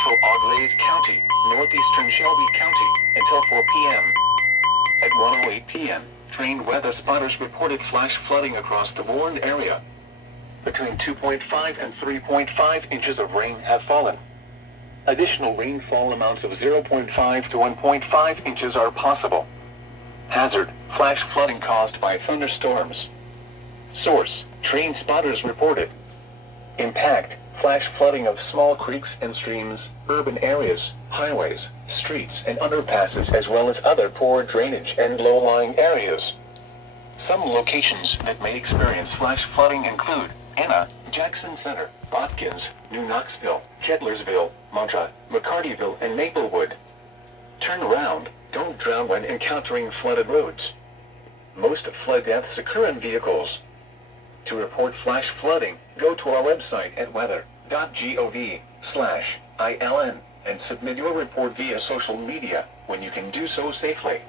central Auglaize County, northeastern Shelby County, until 4 p.m. At 1:08 p.m., trained weather spotters reported flash flooding across the warned area. Between 2.5 and 3.5 inches of rain have fallen. Additional rainfall amounts of 0.5 to 1.5 inches are possible. Hazard: flash flooding caused by thunderstorms. Source: trained spotters reported. Impact: flash flooding of small creeks and streams, urban areas, highways, streets and underpasses, as well as other poor drainage and low-lying areas. Some locations that may experience flash flooding include Anna, Jackson Center, Botkins, New Knoxville, Kettlersville, Montra, McCartyville, and Maplewood. Turn around, don't drown when encountering flooded roads. Most flood deaths occur in vehicles. To report flash flooding, go to our website at weather.gov/ILN and submit your report via social media when you can do so safely.